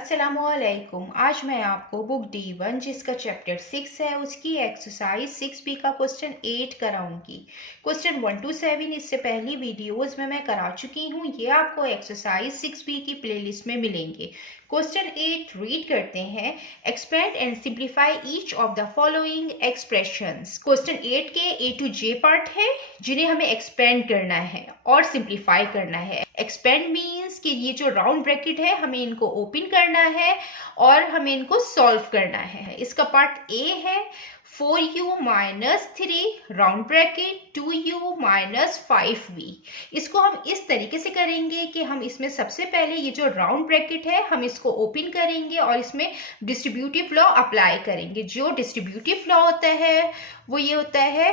अस्सलामुअलैकुम। आज मैं आपको बुक D1 जिसका चैप्टर 6 है उसकी एक्सरसाइज 6B का क्वेश्चन 8 कराऊंगी। क्वेश्चन 1 to 7 इससे पहली वीडियोस में मैं करा चुकी हूँ, ये आपको एक्सरसाइज 6B की प्लेलिस्ट में मिलेंगे। क्वेश्चन 8 रीड करते हैं। Expand and simplify each of the following expressions. Question 8 के A to J पार्ट है जिन्हें हमें एक्सपेंड करना है और सिंप्लीफाई करना है। एक्सपेंड मीन्स कि ये जो राउंड ब्रैकेट है हमें इनको ओपन करना है और हमें इनको सॉल्व करना है। इसका पार्ट ए है 4u minus 3 round bracket 2u minus 5v। इसको हम इस तरीके से करेंगे कि हम इसमें सबसे पहले ये जो राउंड ब्रैकेट है हम इसको ओपन करेंगे और इसमें डिस्ट्रीब्यूटिव लॉ अप्लाई करेंगे। जो डिस्ट्रीब्यूटिव लॉ होता है वो ये होता है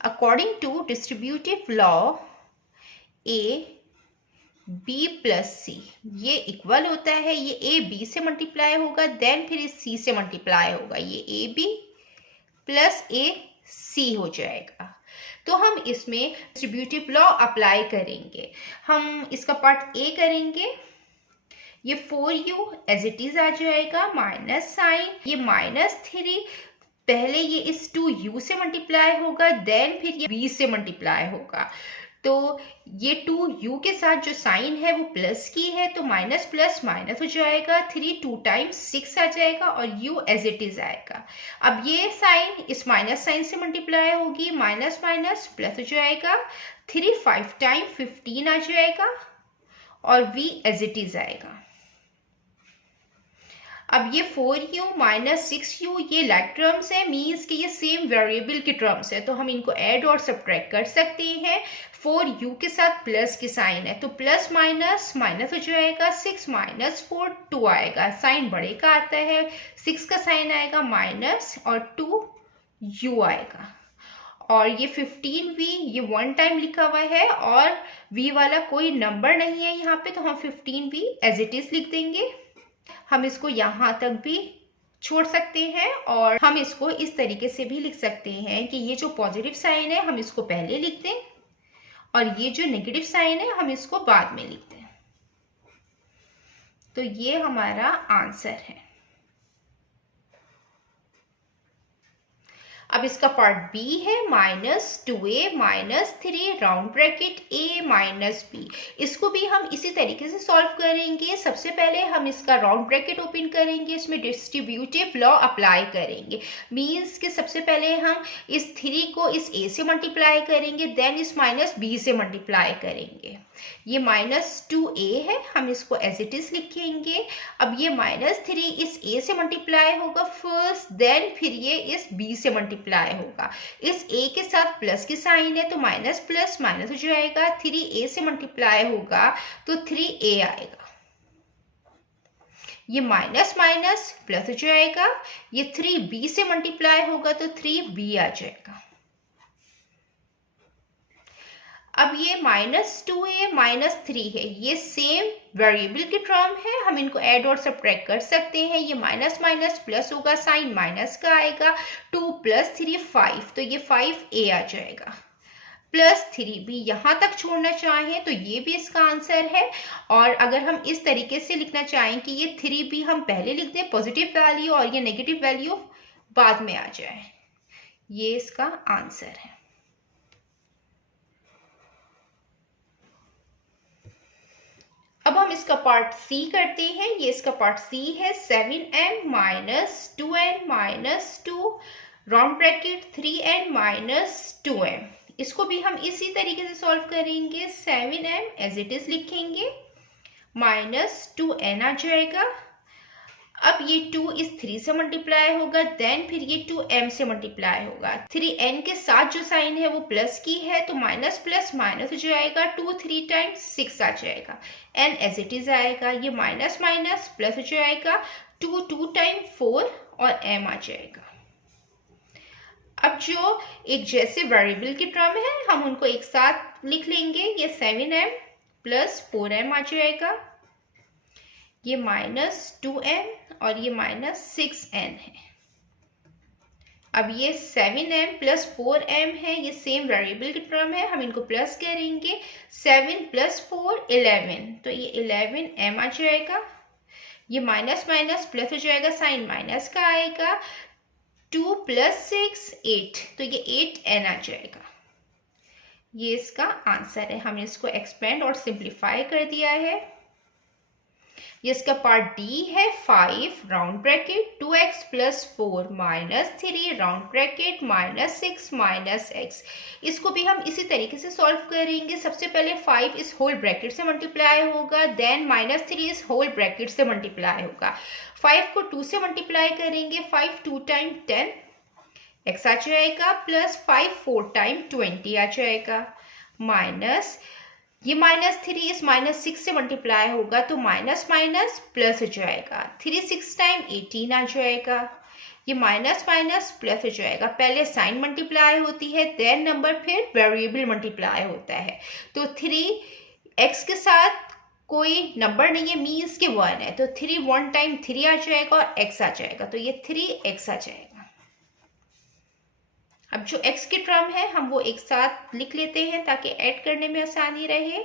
according to distributive law a b plus C ये इक्वल होता है, ये ए बी से मल्टीप्लाई होगा देन फिर इस सी से मल्टीप्लाई होगा, ये ए बी प्लस ए सी हो जाएगा। तो हम इसमें डिस्ट्रीब्यूटिव लॉ अप्लाई करेंगे। हम इसका पार्ट ए करेंगे। ये 4u एज इट इज आ जाएगा माइनस साइन, ये माइनस 3 पहले ये इस 2u से मल्टीप्लाई होगा देन फिर ये b से मल्टीप्लाई होगा। तो ये 2u के साथ जो साइन है वो प्लस की है तो माइनस प्लस माइनस हो जाएगा, 3 2 टाइम्स 6 आ जाएगा और u एज इट इज आएगा। अब ये साइन इस माइनस साइन से मल्टीप्लाई होगी, माइनस माइनस प्लस हो जाएगा, 3 5 टाइम 15 आ जाएगा और v एज इट इज आएगा। अब ये 4u माइनस 6u ये लाइक टर्म्स है, मीन्स कि ये सेम वेरिएबल के टर्म्स है तो हम इनको ऐड और सब्ट्रैक्ट कर सकते हैं। 4u के साथ प्लस की साइन है तो प्लस माइनस माइनस हो जाएगा, 6 माइनस 4 2 आएगा, साइन बड़े का आता है, 6 का साइन आएगा माइनस और 2u आएगा। और ये 15v ये 1 टाइम लिखा हुआ है और v वाला कोई नंबर नहीं है यहाँ पे तो हम 15v एज इट इज लिख देंगे। हम इसको यहाँ तक भी छोड़ सकते हैं और हम इसको इस तरीके से भी लिख सकते हैं कि ये जो पॉजिटिव साइन है हम इसको पहले लिख दें और ये जो नेगेटिव साइन है हम इसको बाद में लिख दें। तो ये हमारा आंसर है। अब इसका पार्ट बी है minus 2a minus 3 round bracket a minus b। इसको भी हम इसी तरीके से सॉल्व करेंगे। सबसे पहले हम इसका राउंड ब्रैकेट ओपन करेंगे, इसमें डिस्ट्रीब्यूटिव लॉ अप्लाई करेंगे, मीन्स कि सबसे पहले हम इस 3 को इस a से मल्टीप्लाई करेंगे देन इस माइनस b से मल्टीप्लाई करेंगे। ये माइनस 2a है हम इसको एज इट इज लिखेंगे। अब ये माइनस 3 इस a से मल्टीप्लाई होगा फर्स्ट देन फिर ये इस b से मल्टीप्लाई होगा। इस a के साथ प्लस की साइन है तो माइनस प्लस माइनस हो जाएगा, 3a से मल्टीप्लाई होगा तो 3a आएगा, ये माइनस माइनस प्लस हो जाएगा, ये 3b से मल्टीप्लाई होगा तो 3b आ जाएगा। अब ये माइनस 2a माइनस 3 है, ये सेम वेरिएबल की टर्म है, हम इनको ऐड और सब्ट्रैक्ट कर सकते हैं। ये माइनस माइनस प्लस होगा, साइन माइनस का आएगा, 2 प्लस 3 5 तो ये 5a आ जाएगा प्लस 3b। यहाँ तक छोड़ना चाहें तो ये भी इसका आंसर है। और अगर हम इस तरीके से लिखना चाहें कि ये 3b हम पहले लिख दें पॉजिटिव वैल्यू और ये नेगेटिव वैल्यू बाद में आ जाए, ये इसका आंसर है। अब हम इसका पार्ट सी करते हैं। ये इसका पार्ट सी है 7m minus 2n minus 2 round bracket 3n minus 2m। इसको भी हम इसी तरीके से सॉल्व करेंगे, 7m एज इट इज लिखेंगे माइनस 2n आ जाएगा। अब ये 2 इस 3 से मल्टीप्लाई होगा देन फिर ये 2m से मल्टीप्लाई होगा, 3n के साथ जो साइन है वो प्लस की है तो माइनस प्लस माइनस हो जाएगा, 2 3 टाइम्स 6 आ जाएगा, n एज इट इज आएगा, ये माइनस माइनस प्लस हो जाएगा, 2 2 टाइम 4 और m आ जाएगा। अब जो एक जैसे वेरिएबल की टर्म है हम उनको एक साथ लिख लेंगे, ये 7m प्लस 4m आ जाएगा, ये माइनस 2n और ये माइनस 6n है। अब ये 7m + 4m है, ये सेम वेरिएबल की टर्म है, हम इनको प्लस करेंगे। 7 + 4 11, तो ये 11m आ जाएगा। ये माइनस माइनस प्लस हो जाएगा, साइन माइनस का आएगा। 2 + 6 8, तो ये 8n आ जाएगा। ये इसका आंसर है। हमने इसको एक्सपेंड और सिंप्लीफाई कर दिया है। ये इसका पार्ट डी है। 5 round bracket 2x + 4 - 3 round bracket -6 - x। इसको भी हम इसी तरीके से सॉल्व करेंगे। सबसे पहले 5 इस होल ब्रैकेट से मल्टीप्लाई होगा, देन -3 इस होल ब्रैकेट से मल्टीप्लाई होगा। 5 को 2 से मल्टीप्लाई करेंगे, 5 2 टाइम 10 x आ जाएगा, प्लस 5 4 टाइम 20 आ जाएगा, माइनस ये -3 इस -6 से मल्टीप्लाई होगा तो माइनस माइनस प्लस हो जाएगा। 3 6 टाइम 18 आ जाएगा। ये माइनस माइनस प्लस हो जाएगा। पहले साइन मल्टीप्लाई होती है, देन नंबर, फिर वेरिएबल मल्टीप्लाई होता है। तो 3x के साथ कोई नंबर नहीं है, मीन्स के 1 है, तो 3 1 टाइम 3 आ जाएगा और x आ जाएगा, तो ये 3x आ जाएगा। अब जो x की टर्म है हम वो एक साथ लिख लेते हैं ताकि ऐड करने में आसानी रहे।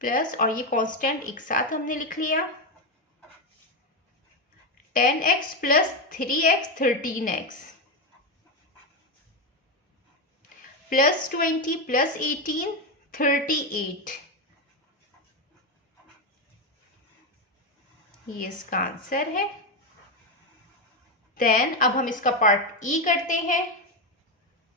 प्लस और ये कांस्टेंट एक साथ हमने लिख लिया। 10x + 3x 13x, plus 20 + 18 38। ये इसका आंसर है। देन अब हम इसका पार्ट ई करते हैं।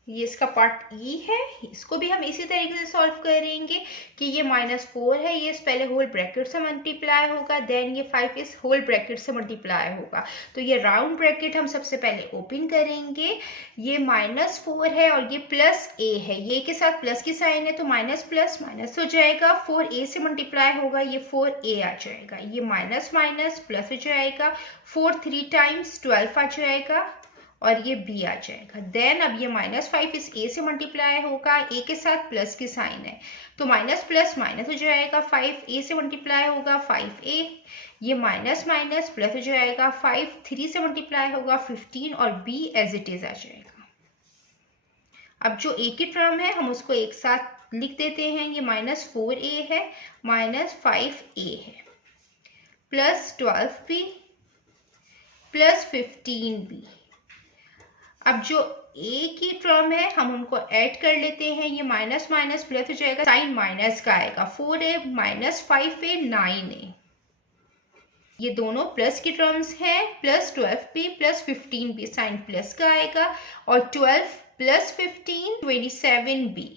ये इसका पार्ट ई है, इसको भी हम इसी तरीके से सॉल्व करेंगे कि ये -4 है, ये इस पहले होल ब्रैकेट से मल्टीप्लाई होगा, देन ये 5 इस होल ब्रैकेट से मल्टीप्लाई होगा। तो ये राउंड ब्रैकेट हम सबसे पहले ओपन करेंगे। ये -4 है और ये +a है, ये के साथ प्लस की साइन है तो माइनस प्लस माइनस हो जाएगा। 4a से मल्टीप्लाई होगा, ये 4a आ जाएगा। ये माइनस माइनस प्लस हो जाएगा। 4 3 टाइम्स 12 आ जाएगा और ये b आ जाएगा। देन अब ये -5 इस a से मल्टीप्लाई होगा, a के साथ प्लस की साइन है तो माइनस प्लस माइनस हो जाएगा। 5a से मल्टीप्लाई होगा 5a, ये माइनस माइनस प्लस हो जाएगा। 5 3 से मल्टीप्लाई होगा 15 और b एज इट इज आ जाएगा। अब जो a की टर्म है हम उसको एक साथ लिख देते हैं। ये -4a है, -5a है, प्लस 12b प्लस 15b। अब जो a की टर्म है हम उनको ऐड कर लेते हैं। ये माइनस माइनस प्लस हो जाएगा, साइन माइनस का आएगा। 4a - 5a 9a, ये दोनों प्लस की टर्म्स हैं। Plus 12b plus 15b, sign plus का आएगा, और 12 + 15 27b।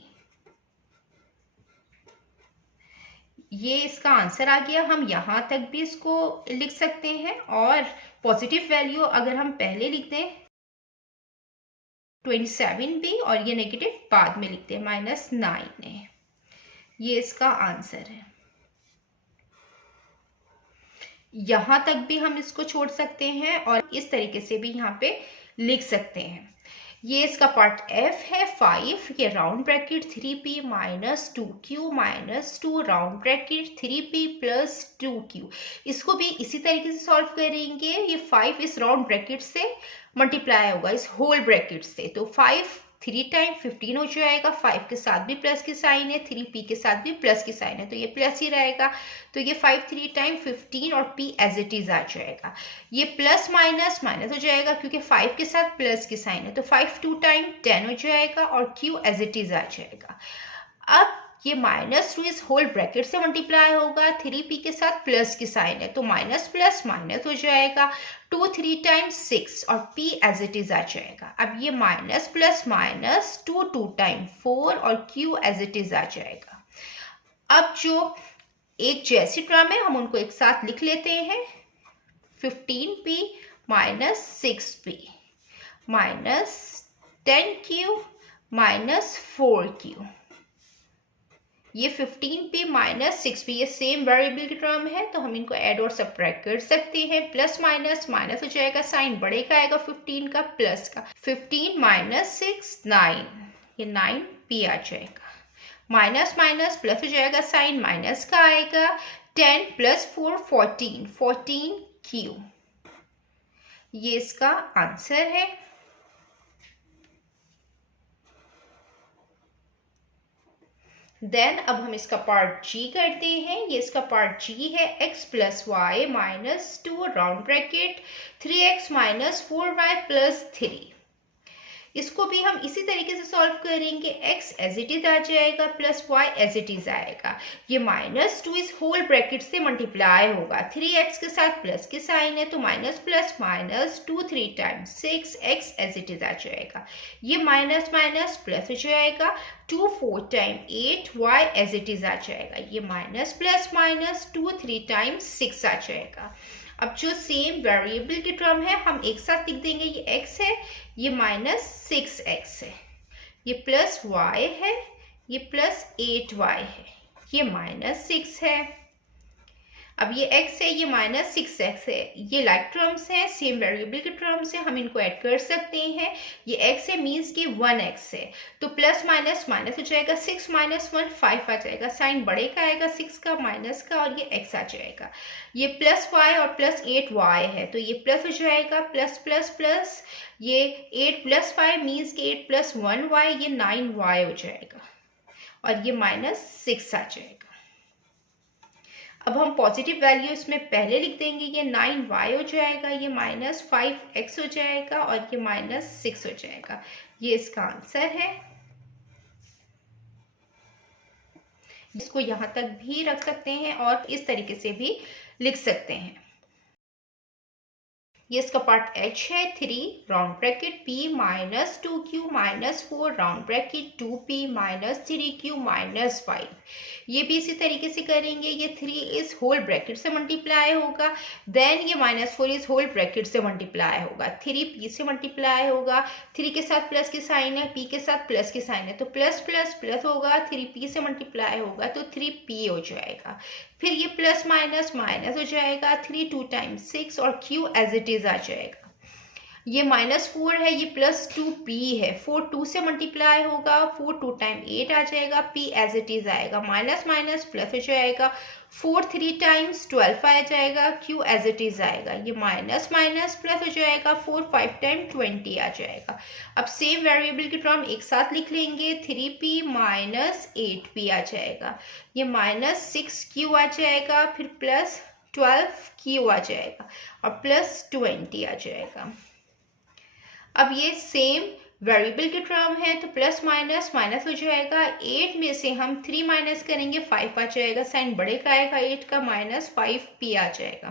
ये इसका आंसर आ गया। हम यहाँ तक भी इसको लिख सकते हैं और पॉजिटिव वैल्यू अगर हम पहले लिख दें 27b और ये नेगेटिव बाद में लिखते हैं -9 है। ये इसका आंसर है। यहाँ तक भी हम इसको छोड़ सकते हैं और इस तरीके से भी यहाँ पे लिख सकते हैं। ये इसका पार्ट f है। 5 ये round bracket 3p - 2q - 2 round bracket 3p + 2q। इसको भी इसी तरीके से सॉल्व करेंगे। ये 5 इस राउंड ब्रैकेट से मल्टीप्लाई होगा इस होल ब्रैकेट से, तो 5 3 टाइम 15 हो जाएगा। 5 के साथ भी प्लस की साइन है, 3p के साथ भी प्लस की साइन है, तो ये प्लस ही रहेगा। तो ये 5 3 टाइम 15 और p एज इट इज आ जाएगा। ये प्लस माइनस माइनस हो जाएगा क्योंकि 5 के साथ प्लस की साइन है, तो 5 2 टाइम 10 हो जाएगा और q एज इट इज आ जाएगा। अब ये -2 इस होल ब्रैकेट से मल्टीप्लाई होगा, 3p के साथ प्लस की साइन है तो माइनस प्लस माइनस हो जाएगा। 2 3 टाइम्स 6 और p एज इट इज आ जाएगा। अब ये माइनस प्लस माइनस 2 2 टाइम 4 और q एज इट इज आ जाएगा। अब जो एक जैसी टर्म है हम उनको एक साथ लिख लेते हैं। 15p - 6p -10q - 4q। ये 15p - 6p ये सेम वेरिएबल की टर्म है तो हम इनको ऐड और सब्ट्रैक्ट कर सकते हैं। प्लस माइनस माइनस हो जाएगा, साइन बड़े का आएगा 15 का प्लस का। 15 - 6 9, ये 9p आ जाएगा। माइनस माइनस प्लस हो जाएगा, साइन माइनस का आएगा। 10 + 4 14 14q। ये इसका आंसर है। देन अब हम इसका पार्ट जी करते हैं। ये इसका पार्ट जी है x plus Y minus 2 round bracket 3x minus 4y plus 3। इसको भी हम इसी तरीके से सॉल्व करेंगे। x एज इट इज आ जाएगा plus y as it is आएगा। ये माइनस 2 इस होल ब्रैकेट से मल्टीप्लाई होगा। 3x के साथ प्लस के साइन है तो minus plus minus 2 3 times 6x as it is आ जाएगा। ये माइनस माइनस प्लस हो जाएगा 2 4 time 8y as it is आ जाएगा। ये माइनस प्लस माइनस 2 3 टाइम्स 6 आ जाएगा। अब जो सेम वेरिएबल की टर्म है हम एक साथ लिख देंगे। ये x है, ये माइनस 6x है, ये प्लस y है, ये प्लस 8y है, ये माइनस 6 है। अब ये x है, ये माइनस 6x है। ये लाइक टर्म्स हैं, सेम वेरिएबल के टर्म्स हैं, हम इनको ऐड कर सकते हैं। ये x है मीन्स कि 1x है तो प्लस माइनस माइनस हो जाएगा। 6 माइनस 1 5 आ जाएगा। साइन बड़े का आएगा 6 का माइनस का और ये x आ जाएगा। ये प्लस y और प्लस 8y है तो ये प्लस हो जाएगा। प्लस प्लस प्लस ये 8 प्लस 5 मीन्स कि 8 प्लस 1y ये 9y हो जाएगा और ये माइनस 6 आ जाएगा। अब हम पॉजिटिव वैल्यू इसमें पहले लिख देंगे। ये 9y हो जाएगा, ये माइनस 5x हो जाएगा और ये माइनस 6 हो जाएगा। ये इसका आंसर है। इसको यहाँ तक भी रख सकते हैं और इस तरीके से भी लिख सकते हैं। ये इसका पार्ट h है। 3 round bracket p minus 2q minus 4 round bracket 2p minus 3q minus 5। ये भी इसी तरीके से करेंगे। ये 3 इस होल ब्रैकेट से मल्टीप्लाई होगा। देन ये माइनस 4 इस होल ब्रैकेट से मल्टीप्लाई होगा। 3p से मल्टीप्लाई होगा। 3 के साथ प्लस के साइन है, p के साथ प्लस के साइन है तो प्लस प्लस प्लस होगा। 3p से मल्टीप्लाई होगा तो 3p हो जाएगा। फिर ये प्लस माइनस माइनस हो जाएगा। 3 2 टाइम्स 6 और q एज इट इज आ जाएगा। ये माइनस 4 है, ये प्लस 2p है। 4 2 से मल्टीप्लाई होगा। 4 2 टाइम 8 आ जाएगा। p एज इट इज आएगा। माइनस माइनस प्लस हो जाएगा। 4 3 टाइम्स 12 आ जाएगा। q एज इट इज आएगा। ये माइनस माइनस प्लस हो जाएगा। 4 5 टाइम 20 आ जाएगा। अब सेम वेरिएबल की टर्म एक साथ लिख लेंगे। 3p माइनस 8p आ जाएगा। ये माइनस 6q आ जाएगा। फिर प्लस 12q आ जाएगा और प्लस 20 आ जाएगा। अब ये सेम वेरिएबल की टर्म है तो प्लस माइनस माइनस हो जाएगा। 8 में से हम 3 माइनस करेंगे 5 आ जाएगा। साइन बड़े का आएगा 8 का माइनस 5p आ जाएगा।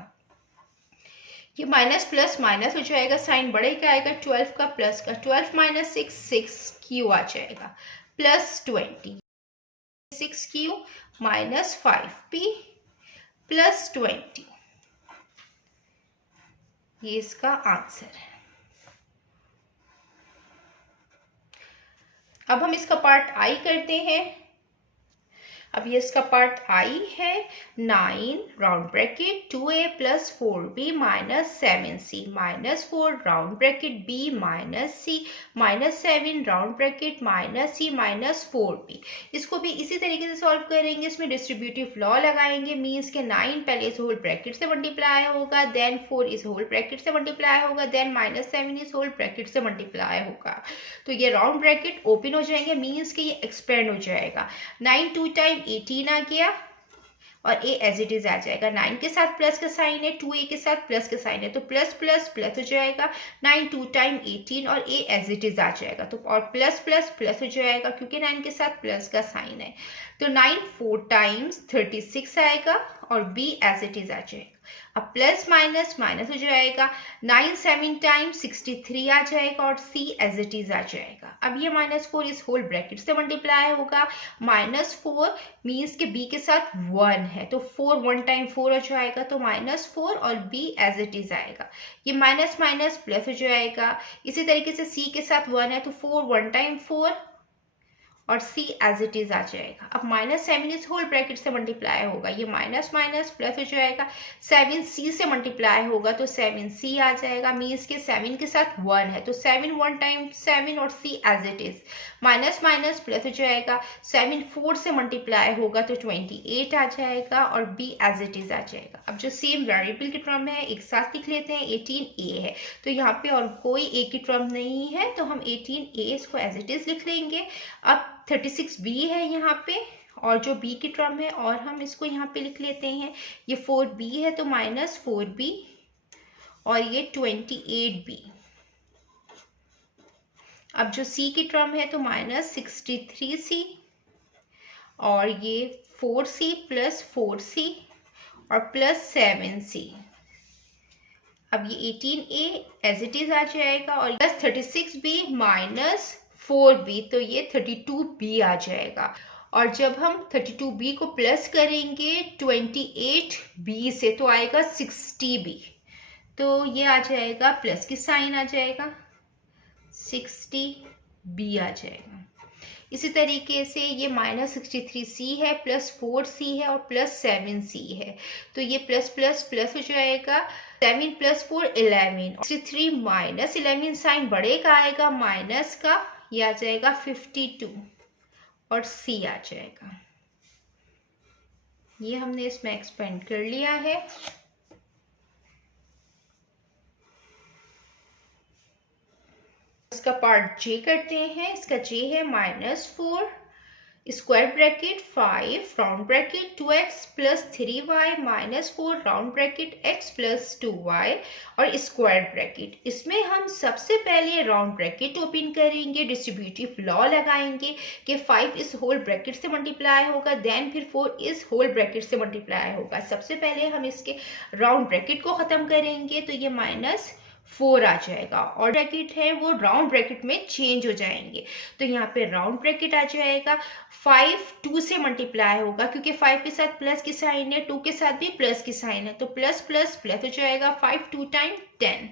ये माइनस प्लस माइनस हो जाएगा। साइन बड़े का आएगा 12 का प्लस का। 12 माइनस 6 6q आ जाएगा plus 20। 6q minus 5p plus 20। ये इसका आंसर है। अब हम इसका पार्ट आई करते हैं। अब ये इसका पार्ट आई है। 9 round bracket 2a plus 4b minus 7c minus 4 round bracket b minus c minus 7 round bracket minus c minus 4b। इसको भी इसी तरीके से सॉल्व करेंगे। इसमें डिस्ट्रीब्यूटिव लॉ लगाएंगे। मीन्स के 9 पहले इस होल ब्रैकेट से मल्टीप्लाई होगा, देन 4 इस होल ब्रैकेट से मल्टीप्लाई होगा, देन माइनस 7 इस होल ब्रैकेट से मल्टीप्लाई होगा। तो ये राउंड ब्रैकेट ओपन हो जाएंगे मीन्स के ये एक्सपेंड हो जाएगा। 9 2 टाइम 18 आ गया और a एज इट इज आ जाएगा। 9 के साथ प्लस का साइन है, 2a के साथ प्लस का साइन है तो प्लस प्लस प्लस हो जाएगा। 9 2 टाइम 18 और a एज इट इज आ जाएगा तो और प्लस प्लस प्लस हो जाएगा क्योंकि 9 के साथ प्लस का साइन है तो 9 4 टाइम्स 36 आएगा और b एज इट इज आ जाएगा। अब प्लस माइनस माइनस हो जाएगा। 9 7 टाइम्स 63 आ जाएगा और c एज इट इज आ जाएगा। अब ये माइनस 4 इस होल ब्रैकेट से मल्टीप्लाई होगा। माइनस 4 मीन्स के b के साथ 1 है तो 4 1 टाइम 4 हो जाएगा तो माइनस 4 और b एज इट इज आएगा। ये माइनस माइनस प्लस हो जाएगा। इसी तरीके से c के साथ 1 है तो 4 1 टाइम 4 और c एज इट इज आ जाएगा। अब माइनस 7 इस होल ब्रैकेट से मल्टीप्लाई होगा। ये माइनस माइनस प्लस हो जाएगा। 7 c से मल्टीप्लाई होगा तो 7 c आ जाएगा। मीन्स के 7 के साथ 1 है तो 7 1 टाइम 7 और c as it is minus minus plus हो जाएगा, 7 4 से मल्टीप्लाई होगा तो 28 आ जाएगा और b एज इट इज आ जाएगा। अब जो सेम वेरिएबल की टर्म है एक साथ लिख लेते हैं, 18a है तो यहाँ पे और कोई a की टर्म नहीं है तो हम 18a इसको एज इट इज लिख लेंगे। अब 36b है यहाँ पे और जो b की टर्म है और हम इसको यहाँ पे लिख लेते हैं, ये 4b है तो माइनस 4b और ये 28b। अब जो c की टर्म है तो माइनस 63c और ये 4c प्लस 4c और प्लस 7c। अब ये 18a एज इट इज आ जाएगा और प्लस 36b माइनस 4b तो ये 32b आ जाएगा। और जब हम 32b को प्लस करेंगे 28b से तो आएगा 60b, तो ये आ जाएगा प्लस की साइन आ जाएगा 60b आ जाएगा। इसी तरीके से ये माइनस 63c है प्लस 4c है और प्लस 7c है तो ये प्लस प्लस प्लस हो जाएगा, 7 प्लस 4 11, 63 माइनस 11 साइन बड़े का आएगा माइनस का, ये आ जाएगा 52 और c आ जाएगा। ये हमने इसमें एक्सपेंड कर लिया है। इसका पार्ट जे करते हैं। इसका जे है -4 square bracket 5 round bracket 2x plus 3y -4 round bracket x plus 2y और स्क्वायर ब्रैकेट। इसमें हम सबसे पहले राउंड ब्रैकेट ओपन करेंगे, डिस्ट्रीब्यूटिव लॉ लगाएंगे कि 5 इस होल ब्रैकेट से मल्टीप्लाई होगा, देन फिर 4 इस होल ब्रैकेट से मल्टीप्लाई होगा। सबसे पहले हम इसके राउंड ब्रैकेट को ख़त्म करेंगे तो ये -4 आ जाएगा और ब्रैकेट है वो राउंड ब्रैकेट में चेंज हो जाएंगे। तो यहाँ पे राउंड ब्रैकेट आ जाएगा, 5 2 से मल्टीप्लाई होगा क्योंकि 5 के साथ प्लस की साइन है, 2 के साथ भी प्लस की साइन है तो प्लस प्लस प्लस हो जाएगा, 5 2 टाइम 10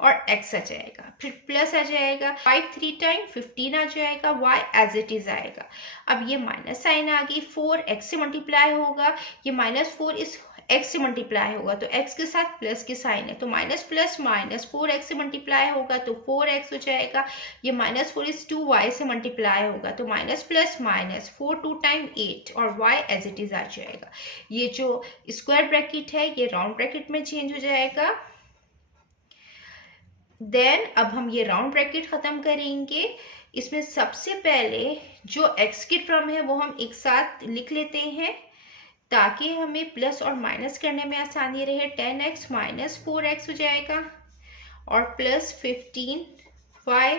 और x आ जाएगा, फिर प्लस आ जाएगा, 5 3 टाइम 15 आ जाएगा, y एज इट इज आएगा। अब ये माइनस साइन आ गई, 4 x से मल्टीप्लाई होगा, ये -4 इस x से मल्टीप्लाई होगा तो x के साथ प्लस की साइन है तो माइनस प्लस माइनस 4x से मल्टीप्लाई होगा तो 4x हो जाएगा, ये -4 इस 2y से मल्टीप्लाई होगा तो माइनस प्लस माइनस 4 2 टाइम 8 और y एज इट इज आ जाएगा। ये जो स्क्वायर ब्रैकेट है ये राउंड ब्रैकेट में चेंज हो जाएगा। देन अब हम ये राउंड ब्रैकेट ख़त्म करेंगे। इसमें सबसे पहले जो x की टर्म है वो हम एक साथ लिख लेते हैं ताकि हमें प्लस और माइनस करने में आसानी रहे। 10x - 4x हो जाएगा और प्लस 15y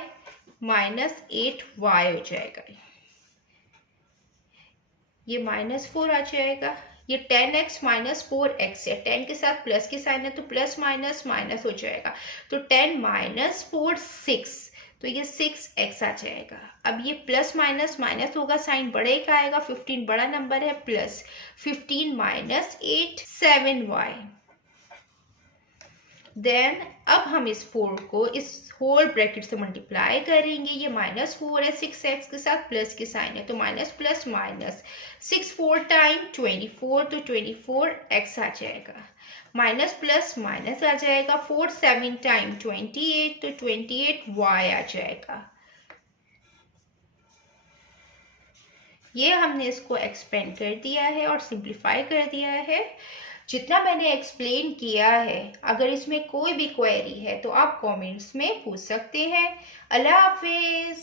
- 8y हो जाएगा, ये -4 आ जाएगा। ये 10x - 4x है, 10 के साथ प्लस की साइन है तो प्लस माइनस माइनस हो जाएगा तो 10 - 4 6 तो ये 6x आ जाएगा। अब ये प्लस माइनस माइनस होगा, साइन बड़े का आएगा, 15 बड़ा नंबर है, प्लस 15 - 8 7y। देन अब हम इस 4 को इस होल ब्रैकेट से मल्टीप्लाई करेंगे, ये -4 है, 6x के साथ प्लस की साइन है तो माइनस प्लस माइनस 6 4 टाइम 24 तो 24x आ जाएगा, माइनस प्लस माइनस आ जाएगा, 4 7 टाइम 28 तो 28y आ जाएगा। ये हमने इसको एक्सपेंड कर दिया है और सिंप्लीफाई कर दिया है। जितना मैंने एक्सप्लेन किया है, अगर इसमें कोई भी क्वेरी है तो आप कमेंट्स में पूछ सकते हैं। अल्लाह हाफिज़।